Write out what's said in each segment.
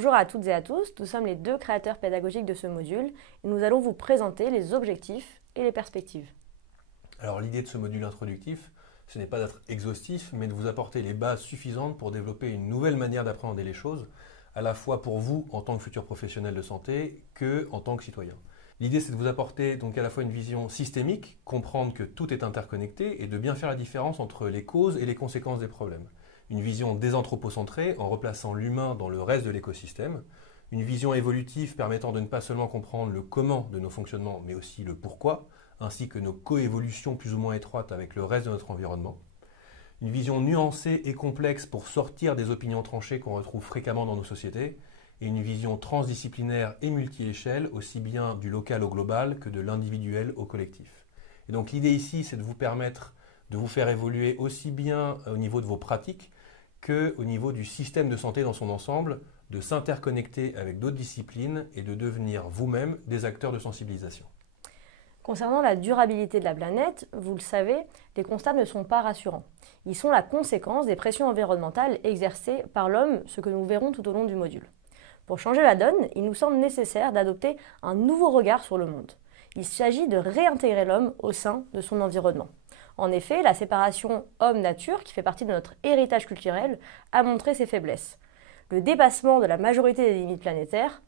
Bonjour à toutes et à tous, nous sommes les deux créateurs pédagogiques de ce module et nous allons vous présenter les objectifs et les perspectives. Alors l'idée de ce module introductif, ce n'est pas d'être exhaustif, mais de vous apporter les bases suffisantes pour développer une nouvelle manière d'appréhender les choses, à la fois pour vous en tant que futur professionnel de santé que en tant que citoyen. L'idée c'est de vous apporter donc à la fois une vision systémique, comprendre que tout est interconnecté et de bien faire la différence entre les causes et les conséquences des problèmes. Une vision désanthropocentrée en replaçant l'humain dans le reste de l'écosystème. Une vision évolutive permettant de ne pas seulement comprendre le comment de nos fonctionnements, mais aussi le pourquoi, ainsi que nos coévolutions plus ou moins étroites avec le reste de notre environnement. Une vision nuancée et complexe pour sortir des opinions tranchées qu'on retrouve fréquemment dans nos sociétés, et une vision transdisciplinaire et multi-échelle, aussi bien du local au global que de l'individuel au collectif. Et donc l'idée ici, c'est de vous permettre de vous faire évoluer aussi bien au niveau de vos pratiques qu'au niveau du système de santé dans son ensemble, de s'interconnecter avec d'autres disciplines et de devenir vous-même des acteurs de sensibilisation. Concernant la durabilité de la planète, vous le savez, les constats ne sont pas rassurants. Ils sont la conséquence des pressions environnementales exercées par l'homme, ce que nous verrons tout au long du module. Pour changer la donne, il nous semble nécessaire d'adopter un nouveau regard sur le monde. Il s'agit de réintégrer l'homme au sein de son environnement. En effet, la séparation homme-nature, qui fait partie de notre héritage culturel, a montré ses faiblesses. Le dépassement de la majorité des limites planétaires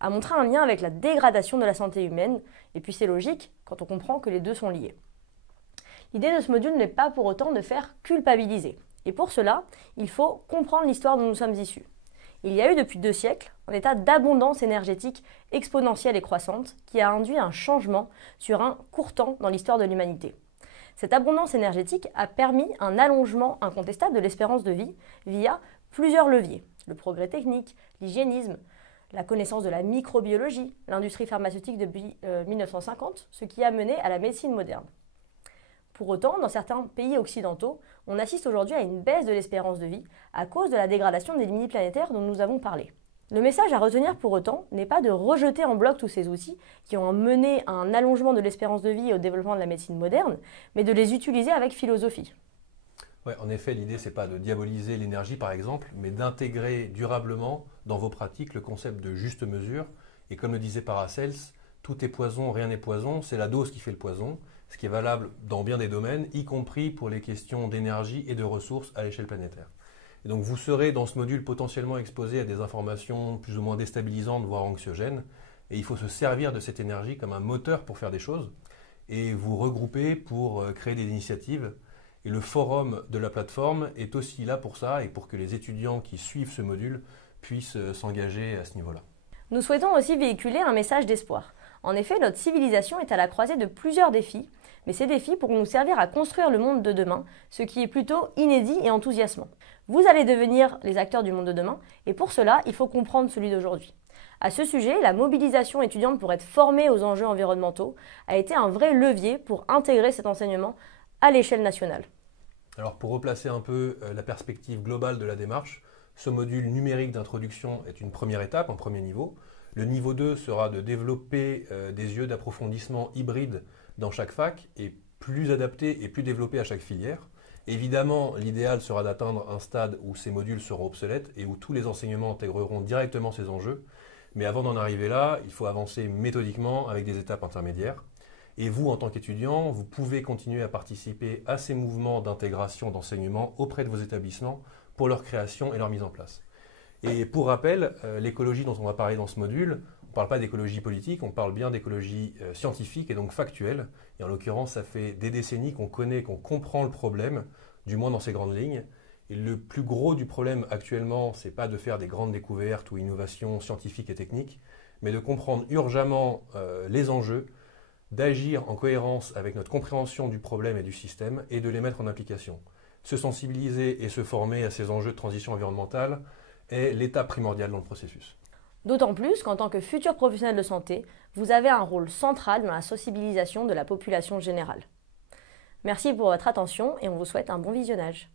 a montré un lien avec la dégradation de la santé humaine, et puis c'est logique quand on comprend que les deux sont liés. L'idée de ce module n'est pas pour autant de faire culpabiliser, et pour cela, il faut comprendre l'histoire dont nous sommes issus. Il y a eu depuis 2 siècles un état d'abondance énergétique exponentielle et croissante qui a induit un changement sur un court temps dans l'histoire de l'humanité. Cette abondance énergétique a permis un allongement incontestable de l'espérance de vie via plusieurs leviers. Le progrès technique, l'hygiénisme, la connaissance de la microbiologie, l'industrie pharmaceutique depuis 1950, ce qui a mené à la médecine moderne. Pour autant, dans certains pays occidentaux, on assiste aujourd'hui à une baisse de l'espérance de vie à cause de la dégradation des limites planétaires dont nous avons parlé. Le message à retenir pour autant n'est pas de rejeter en bloc tous ces outils qui ont mené à un allongement de l'espérance de vie et au développement de la médecine moderne, mais de les utiliser avec philosophie. Ouais, en effet, l'idée, c'est pas de diaboliser l'énergie, par exemple, mais d'intégrer durablement dans vos pratiques le concept de juste mesure. Et comme le disait Paracels, tout est poison, rien n'est poison, c'est la dose qui fait le poison, ce qui est valable dans bien des domaines, y compris pour les questions d'énergie et de ressources à l'échelle planétaire. Et donc vous serez dans ce module potentiellement exposé à des informations plus ou moins déstabilisantes, voire anxiogènes, et il faut se servir de cette énergie comme un moteur pour faire des choses, et vous regrouper pour créer des initiatives. Et le forum de la plateforme est aussi là pour ça et pour que les étudiants qui suivent ce module puissent s'engager à ce niveau-là. Nous souhaitons aussi véhiculer un message d'espoir. En effet, notre civilisation est à la croisée de plusieurs défis, mais ces défis pourront nous servir à construire le monde de demain, ce qui est plutôt inédit et enthousiasmant. Vous allez devenir les acteurs du monde de demain, et pour cela, il faut comprendre celui d'aujourd'hui. À ce sujet, la mobilisation étudiante pour être formée aux enjeux environnementaux a été un vrai levier pour intégrer cet enseignement à l'échelle nationale. Alors pour replacer un peu la perspective globale de la démarche, ce module numérique d'introduction est une première étape, un premier niveau. Le niveau 2 sera de développer des yeux d'approfondissement hybrides dans chaque fac et plus adaptés et plus développés à chaque filière. Évidemment, l'idéal sera d'atteindre un stade où ces modules seront obsolètes et où tous les enseignements intégreront directement ces enjeux. Mais avant d'en arriver là, il faut avancer méthodiquement avec des étapes intermédiaires. Et vous, en tant qu'étudiant, vous pouvez continuer à participer à ces mouvements d'intégration d'enseignement auprès de vos établissements pour leur création et leur mise en place. Et pour rappel, l'écologie dont on va parler dans ce module, on ne parle pas d'écologie politique, on parle bien d'écologie scientifique et donc factuelle. Et en l'occurrence, ça fait des décennies qu'on connaît, qu'on comprend le problème, du moins dans ses grandes lignes. Et le plus gros du problème actuellement, ce n'est pas de faire des grandes découvertes ou innovations scientifiques et techniques, mais de comprendre urgemment les enjeux, d'agir en cohérence avec notre compréhension du problème et du système et de les mettre en application. Se sensibiliser et se former à ces enjeux de transition environnementale est l'étape primordiale dans le processus. D'autant plus qu'en tant que futur professionnel de santé, vous avez un rôle central dans la sensibilisation de la population générale. Merci pour votre attention et on vous souhaite un bon visionnage.